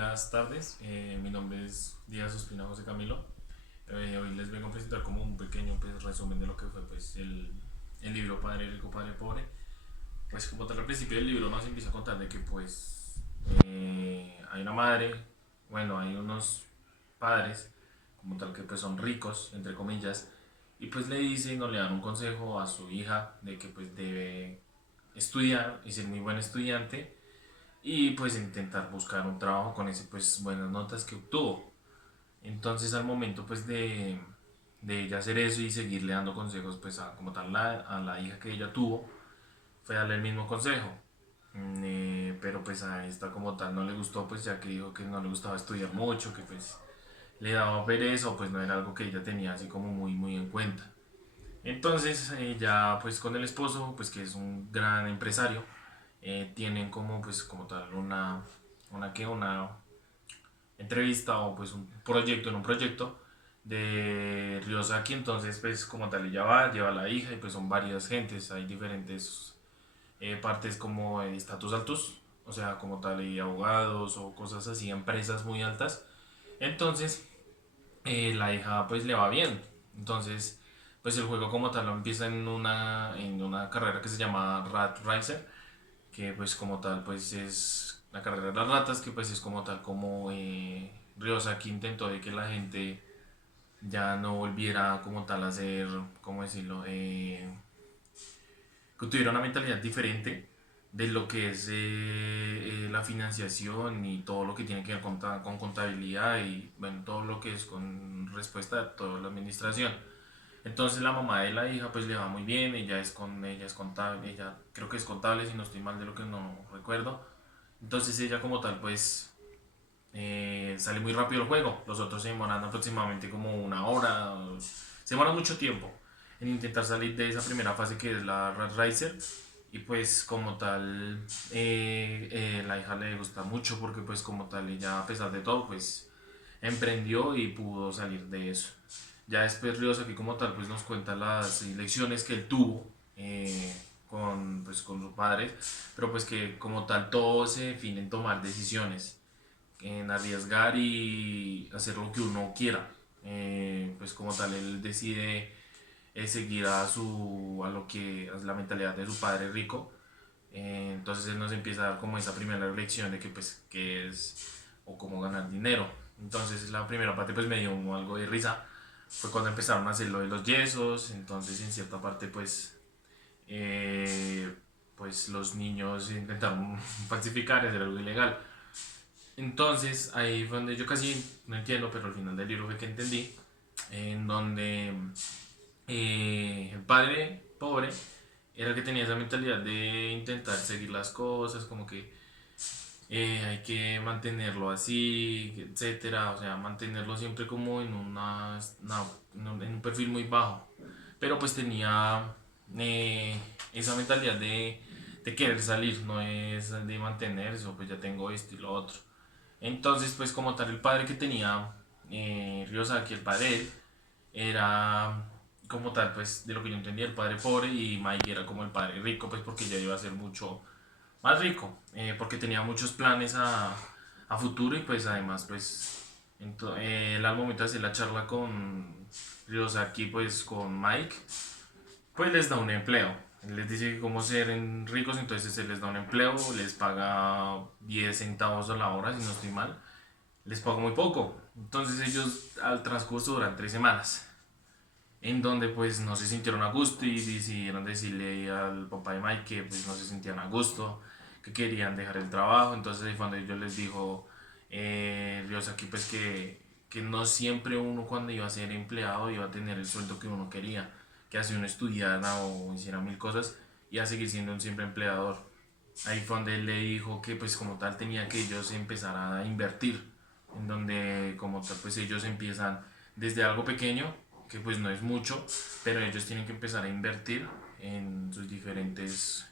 buenas tardes. Mi nombre es Díaz Ospina José Camilo. Hoy les vengo a presentar como un pequeño resumen de lo que fue el libro Padre Rico, Padre Pobre. Pues como tal al principio del libro nos empieza a contar de que hay una madre, bueno, hay unos padres como tal que pues son ricos, entre comillas, y pues le dicen o le dan un consejo a su hija de que pues debe estudiar y ser muy buen estudiante y pues intentar buscar un trabajo con ese pues buenas notas que obtuvo. Entonces al momento de ella hacer eso y seguirle dando consejos pues como tal a la hija que ella tuvo, fue darle el mismo consejo. Pero pues a esta como tal no le gustó, pues ya que dijo que no le gustaba estudiar mucho, que pues le daba pereza o pues no era algo que ella tenía así como muy en cuenta. Entonces ya pues con el esposo, pues que es un gran empresario, tienen como pues como tal una entrevista o pues un proyecto en un proyecto de Ryosaki. Entonces pues como tal ella va, lleva a la hija y pues son varias gentes, hay diferentes partes como estatus altos, o sea como tal y abogados o cosas así, empresas muy altas. Entonces la hija pues le va bien. Entonces, pues el juego como tal empieza en una carrera que se llama Rat Racer, que pues como tal pues es la carrera de las ratas, que pues es como tal como Ryosaki intentó de que la gente ya no volviera como tal a ser, ¿cómo decirlo? Que tuviera una mentalidad diferente de lo que es la financiación y todo lo que tiene que ver con contabilidad y bueno, todo lo que es con respuesta a toda la administración. Entonces la mamá de la hija pues le va muy bien, ella es contable, ella creo que es contable si no estoy mal de lo que no recuerdo. Entonces ella como tal pues sale muy rápido el juego, los otros se demoran aproximadamente como una hora, se demoran mucho tiempo en intentar salir de esa primera fase que es la Rat Racer. Y pues como tal la hija le gusta mucho porque pues como tal ella a pesar de todo pues emprendió y pudo salir de eso. Ya después Ríos aquí como tal pues nos cuenta las lecciones que él tuvo con sus padres, pero pues que como tal todo se define en tomar decisiones, en arriesgar y hacer lo que uno quiera. Pues como tal él decide seguir a lo que es la mentalidad de su padre rico. Entonces él nos empieza a dar como esa primera lección de que pues qué es o cómo ganar dinero. Entonces la primera parte pues me dio algo de risa, fue cuando empezaron a hacer lo de los yesos. Entonces en cierta parte eh, pues los niños intentaron falsificar, hacer algo ilegal. Entonces ahí fue donde yo casi no entiendo, pero al final del libro fue que entendí, en donde el padre pobre era el que tenía esa mentalidad de intentar seguir las cosas, como que hay que mantenerlo así, etcétera, o sea, mantenerlo siempre como en un perfil muy bajo, pero pues tenía eh, esa mentalidad de querer salir, no es de mantenerse, o pues ya tengo esto y lo otro. Entonces, pues como tal, el padre que tenía Ryosaki, el padre de él, era como tal, pues de lo que yo entendía, el padre pobre, y Mike era como el padre rico, pues porque ya iba a ser mucho más rico, porque tenía muchos planes a futuro. Y pues además, pues él al momento de hacer la charla con Ryosaki, pues con Mike, pues les da un empleo. Les dice que cómo ser ricos, entonces se les da un empleo, les paga 10 centavos a la hora, si no estoy mal, les paga muy poco. Entonces ellos al transcurso duran 3 semanas, en donde pues no se sintieron a gusto y decidieron decirle al papá de Mike que pues no se sentían a gusto, que querían dejar el trabajo. Entonces ahí fue donde yo les dijo Ryosaki pues que no siempre uno cuando iba a ser empleado iba a tener el sueldo que uno quería, que así uno estudiara o hiciera mil cosas iba a seguir siendo un siempre empleador. Ahí fue donde él le dijo que pues como tal tenía que ellos empezar a invertir, en donde como tal pues ellos empiezan desde algo pequeño, que pues no es mucho, pero ellos tienen que empezar a invertir en sus diferentes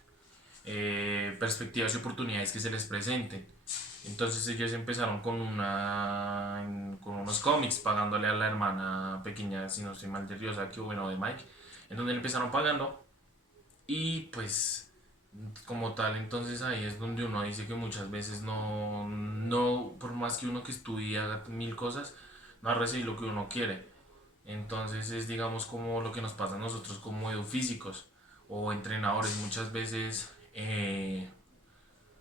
perspectivas y oportunidades que se les presenten. Entonces ellos empezaron con unos cómics, pagándole a la hermana pequeña, si no estoy mal, de Ryosaki o bueno, de Mike, en donde le empezaron pagando. Y pues como tal. Entonces ahí es donde uno dice que muchas veces no, por más que uno que estudie haga mil cosas, no va a recibir lo que uno quiere. Entonces es, digamos, como lo que nos pasa a nosotros como edufísicos o entrenadores. Muchas veces,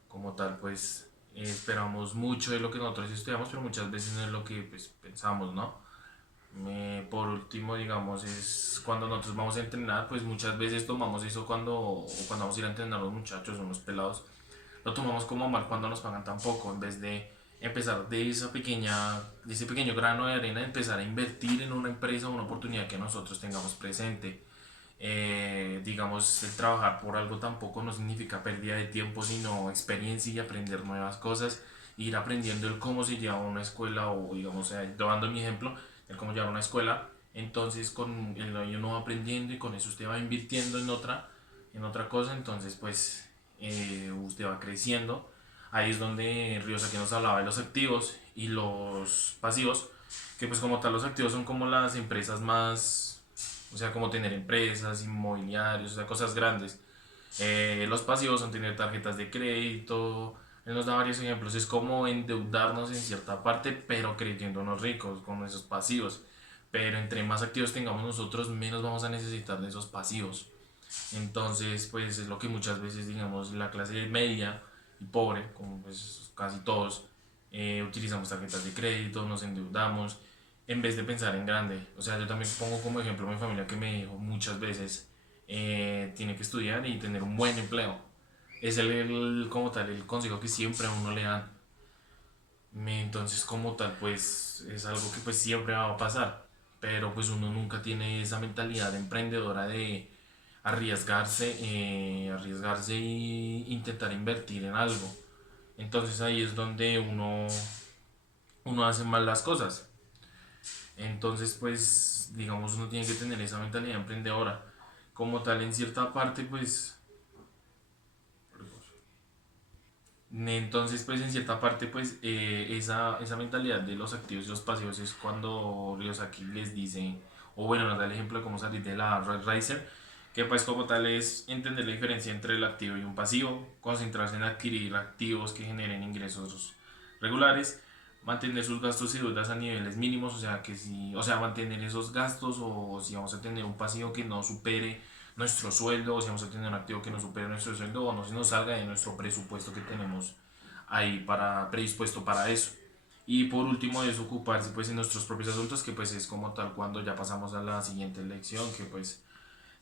como tal, pues esperamos mucho de lo que nosotros estudiamos, pero muchas veces no es lo que pues, pensamos, ¿no? Por último, digamos, es cuando nosotros vamos a entrenar, pues muchas veces tomamos eso cuando vamos a ir a entrenar los muchachos, unos pelados, lo tomamos como mal cuando nos pagan tan poco, en vez de empezar de ese pequeño grano de arena, empezar a invertir en una empresa, una oportunidad que nosotros tengamos presente. Digamos, el trabajar por algo tampoco no significa pérdida de tiempo, sino experiencia y aprender nuevas cosas, ir aprendiendo el cómo se lleva una escuela o, digamos, dando mi ejemplo, el cómo llevar una escuela. Entonces, con el uno va aprendiendo y con eso usted va invirtiendo en otra cosa, entonces, pues, usted va creciendo. Ahí es donde Ríos aquí nos hablaba de los activos y los pasivos, que pues como tal los activos son como las empresas más, o sea, como tener empresas, inmobiliarios, o sea, cosas grandes. Los pasivos son tener tarjetas de crédito. Él nos da varios ejemplos. Es como endeudarnos en cierta parte, pero creyéndonos ricos con esos pasivos. Pero entre más activos tengamos nosotros, menos vamos a necesitar de esos pasivos. Entonces, pues es lo que muchas veces, digamos, la clase media y pobre, como pues casi todos, utilizamos tarjetas de crédito, nos endeudamos, en vez de pensar en grande. O sea, yo también pongo como ejemplo a mi familia que me dijo muchas veces, tiene que estudiar y tener un buen empleo. Es como tal, el consejo que siempre a uno le dan. Entonces, como tal, pues es algo que pues siempre va a pasar. Pero pues uno nunca tiene esa mentalidad emprendedora de arriesgarse y intentar invertir en algo. Entonces ahí es donde uno hace mal las cosas. Entonces pues digamos uno tiene que tener esa mentalidad emprendedora. Como tal en cierta parte pues entonces pues en cierta parte pues esa mentalidad de los activos y los pasivos es cuando Ryosaki les dice, o bueno nos da el ejemplo de cómo salir de la Red Racer, que pues como tal es entender la diferencia entre el activo y un pasivo, concentrarse en adquirir activos que generen ingresos regulares, mantener sus gastos y deudas a niveles mínimos, o sea que si, o sea mantener esos gastos, o si vamos a tener un pasivo que no supere nuestro sueldo, o si vamos a tener un activo que no supere nuestro sueldo o no se nos salga de nuestro presupuesto que tenemos ahí predispuesto para eso. Y por último, desocuparse pues en nuestros propios asuntos, que pues es como tal cuando ya pasamos a la siguiente lección, que pues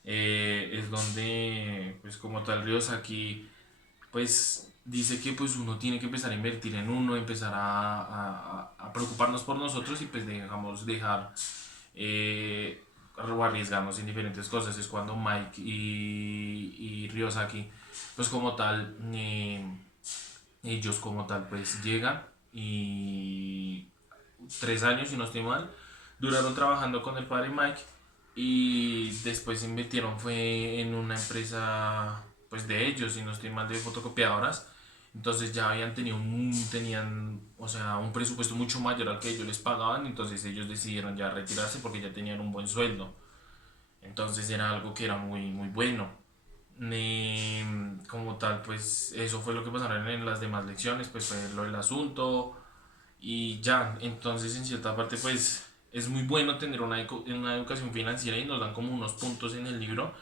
es donde pues como tal Ríos aquí pues dice que pues uno tiene que empezar a invertir en uno, empezar a preocuparnos por nosotros y pues dejamos dejar o arriesgarnos en diferentes cosas. Es cuando Mike y Ryosaki pues como tal ellos como tal pues llegan y 3 años si no estoy mal duraron trabajando con el padre Mike y después invirtieron fue en una empresa pues de ellos si no estoy mal de fotocopiadoras. Entonces ya tenían, o sea, un presupuesto mucho mayor al que ellos les pagaban, entonces ellos decidieron ya retirarse porque ya tenían un buen sueldo. Entonces era algo que era muy, muy bueno. Como tal, pues eso fue lo que pasaron en las demás lecciones, pues fue lo del asunto y ya. Entonces en cierta parte, pues es muy bueno tener una educación financiera y nos dan como unos puntos en el libro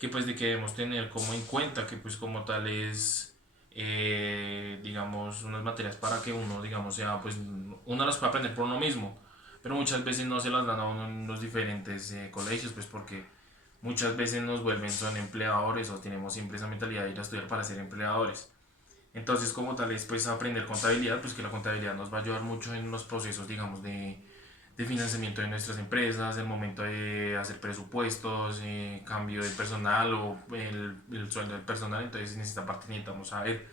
que pues de que debemos tener como en cuenta que pues como tal es digamos unas materias para que uno digamos sea pues uno las puede aprender por uno mismo, pero muchas veces no se las dan a uno en los diferentes colegios pues porque muchas veces nos vuelven son empleadores o tenemos siempre esa mentalidad de ir a estudiar para ser empleadores. Entonces, como tal es pues aprender contabilidad, pues que la contabilidad nos va a ayudar mucho en los procesos, digamos, de financiamiento de nuestras empresas, el momento de hacer presupuestos, cambio del personal o el sueldo del personal. Entonces, en esta parte necesitamos saber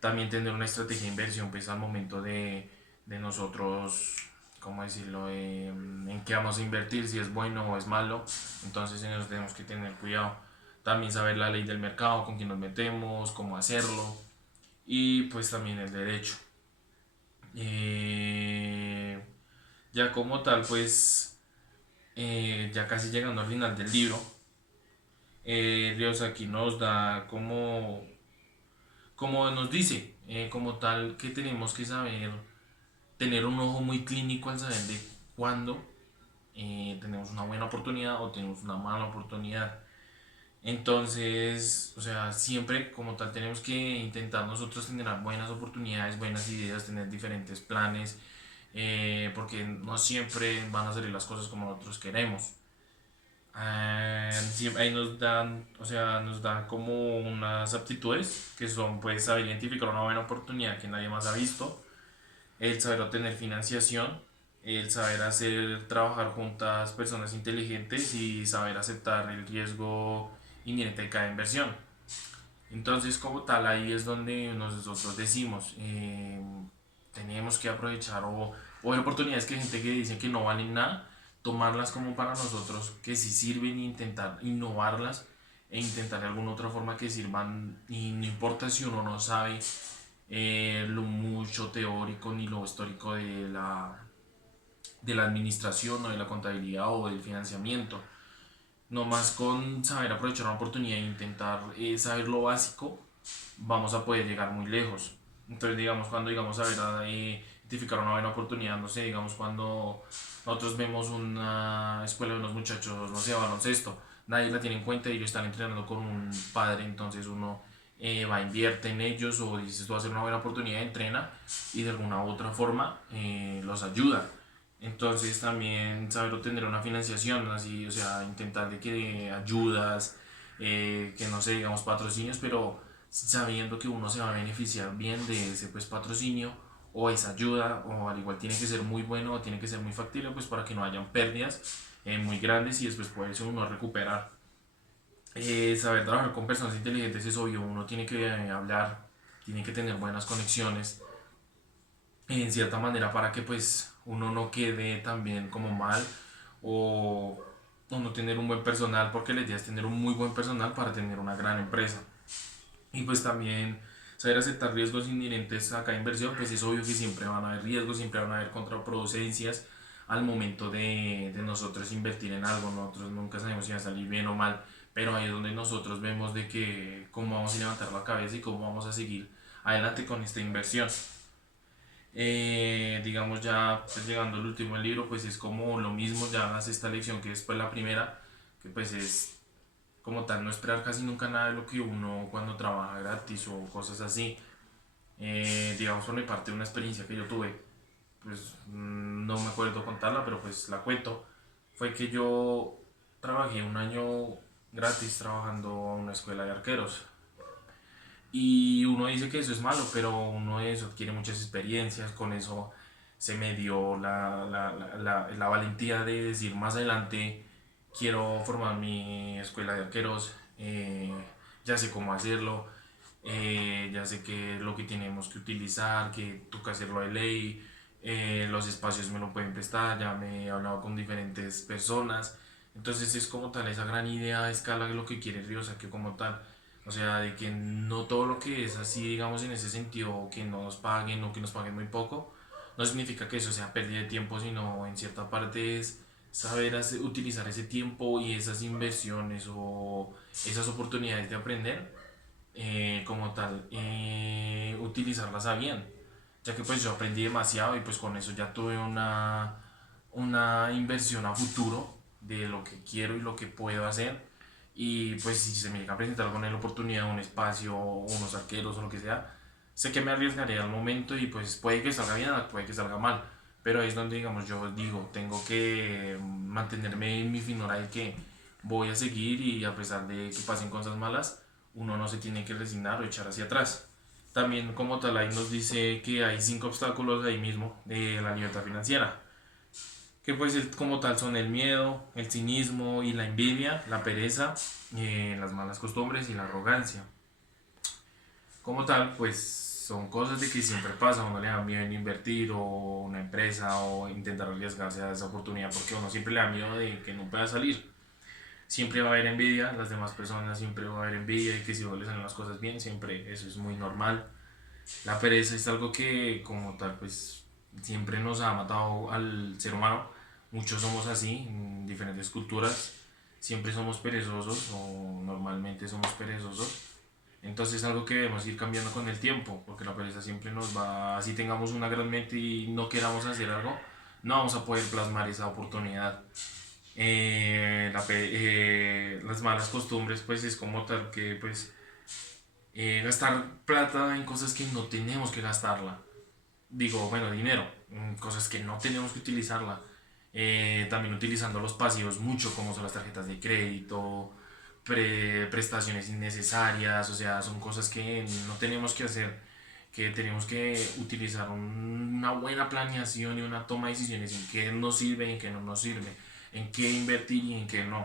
también tener una estrategia de inversión, pues al momento de nosotros, ¿cómo decirlo?, en qué vamos a invertir, si es bueno o es malo. Entonces, en eso tenemos que tener cuidado. También saber la ley del mercado, con quién nos metemos, cómo hacerlo y pues también el derecho. Eh, ya como tal, pues ya casi llegando al final del libro, Dios aquí nos da como como nos dice, como tal, que tenemos que saber tener un ojo muy clínico al saber de cuándo tenemos una buena oportunidad o tenemos una mala oportunidad. Entonces, o sea, siempre como tal tenemos que intentar nosotros tener buenas oportunidades, buenas ideas, tener diferentes planes, porque no siempre van a salir las cosas como nosotros queremos. Ahí nos dan, o sea, nos dan como unas aptitudes que son pues saber identificar una buena oportunidad que nadie más ha visto, el saber obtener financiación, el saber hacer trabajar juntas personas inteligentes y saber aceptar el riesgo inherente de cada inversión. Entonces, como tal, ahí es donde nosotros decimos, tenemos que aprovechar o hay oportunidades que hay gente que dice que no valen nada, tomarlas como para nosotros que sí sirven e intentar innovarlas e intentar de alguna otra forma que sirvan y no importa si uno no sabe lo mucho teórico ni lo histórico de la administración o de la contabilidad o del financiamiento. No más con saber aprovechar una oportunidad e intentar saber lo básico, vamos a poder llegar muy lejos. Entonces, digamos, cuando digamos saber identificar una buena oportunidad, no sé, digamos, cuando nosotros vemos una escuela de unos muchachos, no sé, baloncesto, nadie la tiene en cuenta y ellos están entrenando con un padre, entonces uno va, invierte en ellos o dice esto va a ser una buena oportunidad, entrena y de alguna u otra forma los ayuda. Entonces también saber obtener una financiación, así, o sea, intentar de que ayudas, que no sé, digamos patrocinios, pero sabiendo que uno se va a beneficiar bien de ese pues patrocinio o esa ayuda, o al igual tiene que ser muy bueno o tiene que ser muy factible pues para que no hayan pérdidas muy grandes y después puede ser uno recuperar. Saber trabajar con personas inteligentes es obvio, uno tiene que hablar, tiene que tener buenas conexiones en cierta manera para que pues uno no quede también como mal o, o no tener un buen personal, porque la idea es tener un muy buen personal para tener una gran empresa. Y pues también saber aceptar riesgos inherentes a cada inversión, pues es obvio que siempre van a haber riesgos, siempre van a haber contraproducencias al momento de nosotros invertir en algo. Nosotros nunca sabemos si va a salir bien o mal, pero ahí es donde nosotros vemos de que cómo vamos a levantar la cabeza y cómo vamos a seguir adelante con esta inversión. Digamos ya pues llegando al último libro, pues es como lo mismo, ya hace esta lección que es pues la primera, que pues es como tal no esperar casi nunca nada de lo que uno cuando trabaja gratis o cosas así. Digamos por mi parte una experiencia que yo tuve, pues no me acuerdo contarla, pero pues la cuento, fue que yo trabajé un año gratis trabajando a una escuela de arqueros. Y uno dice que eso es malo, pero uno de eso adquiere muchas experiencias, con eso se me dio la valentía de decir más adelante quiero formar mi escuela de arqueros, ya sé cómo hacerlo, ya sé qué es lo que tenemos que utilizar, que toca hacerlo de ley, los espacios me lo pueden prestar, ya me he hablado con diferentes personas, entonces es como tal esa gran idea a escala de lo que quiere Riosa, que como tal, o sea, de que no todo lo que es así, digamos, en ese sentido, que no nos paguen o que nos paguen muy poco, no significa que eso sea pérdida de tiempo, sino en cierta parte es saber utilizar ese tiempo y esas inversiones o esas oportunidades de aprender como tal, utilizarlas a bien, ya que pues yo aprendí demasiado y pues con eso ya tuve una inversión a futuro de lo que quiero y lo que puedo hacer. Y pues si se me llega a presentar alguna oportunidad, un espacio, unos arqueros o lo que sea, sé que me arriesgaré al momento y pues puede que salga bien, puede que salga mal. Pero ahí es donde digamos yo digo, tengo que mantenerme en mi finura de que voy a seguir y a pesar de que pasen cosas malas, uno no se tiene que resignar o echar hacia atrás. También como tal ahí nos dice que hay 5 obstáculos ahí mismo de la libertad financiera, que pues como tal son el miedo, el cinismo y la envidia, la pereza, las malas costumbres y la arrogancia. Como tal, pues son cosas de que siempre pasa, a uno le da miedo en invertir o una empresa o intentar arriesgarse a esa oportunidad porque a uno siempre le da miedo de que no pueda salir. Siempre va a haber envidia, las demás personas siempre va a haber envidia y que si no les salen las cosas bien, siempre eso es muy normal. La pereza es algo que como tal pues siempre nos ha matado al ser humano. Muchos somos así, en diferentes culturas. Siempre somos perezosos o normalmente somos perezosos. Entonces es algo que debemos ir cambiando con el tiempo, porque la pereza siempre nos va, si tengamos una gran mente y no queramos hacer algo, no vamos a poder plasmar esa oportunidad. Las malas costumbres pues es como tal que pues gastar plata en cosas que no tenemos que gastarla. Digo, bueno, dinero, cosas que no tenemos que utilizarla. También utilizando los pasivos mucho, como son las tarjetas de crédito, prestaciones innecesarias, o sea, son cosas que no tenemos que hacer, que tenemos que utilizar una buena planeación y una toma de decisiones en qué nos sirve y en qué no nos sirve, en qué invertir y en qué no.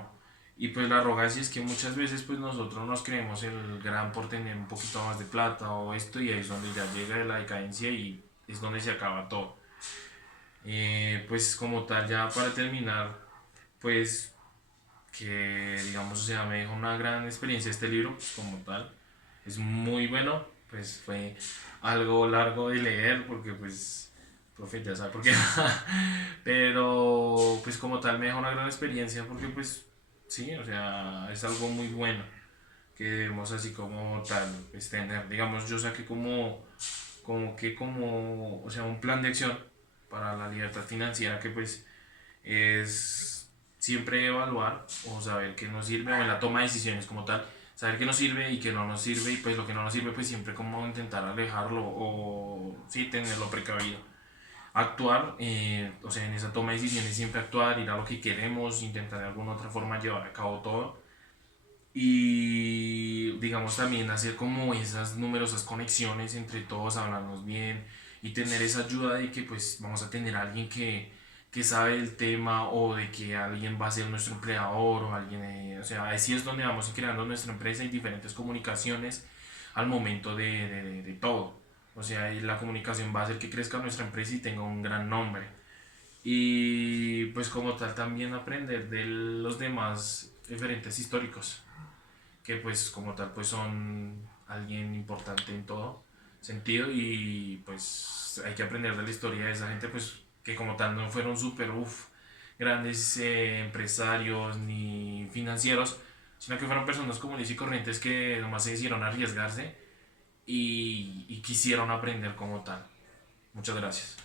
Y pues la arrogancia es que muchas veces pues nosotros nos creemos el gran por tener un poquito más de plata o esto y ahí es donde ya llega la decadencia y es donde se acaba todo. Pues como tal, ya para terminar, pues que digamos, o sea, me dejó una gran experiencia este libro, como tal. Es muy bueno, pues fue algo largo de leer porque pues, profe, ya sabe por qué. Pero pues como tal me dejó una gran experiencia porque pues sí, o sea, es algo muy bueno que debemos así como tal pues, tener. Digamos, yo saqué como, o sea, un plan de acción para la libertad financiera que pues es siempre evaluar o saber qué nos sirve o en la toma de decisiones como tal, saber qué nos sirve y qué no nos sirve y pues lo que no nos sirve pues siempre como intentar alejarlo o sí tenerlo precavido. Actuar, o sea, en esa toma de decisiones siempre actuar, ir a lo que queremos, intentar de alguna otra forma llevar a cabo todo y digamos también hacer como esas numerosas conexiones entre todos, hablarnos bien y tener esa ayuda de que pues vamos a tener a alguien que sabe el tema o de que alguien va a ser nuestro empleador o alguien, o sea, así es donde vamos a ir creando nuestra empresa y diferentes comunicaciones al momento de todo. O sea, y la comunicación va a hacer que crezca nuestra empresa y tenga un gran nombre. Y pues como tal también aprender de los demás referentes históricos que pues como tal pues son alguien importante en todo sentido y pues hay que aprender de la historia de esa gente pues que como tal no fueron súper grandes empresarios ni financieros, sino que fueron personas comunes y corrientes que nomás se hicieron arriesgarse y quisieron aprender como tal. Muchas gracias.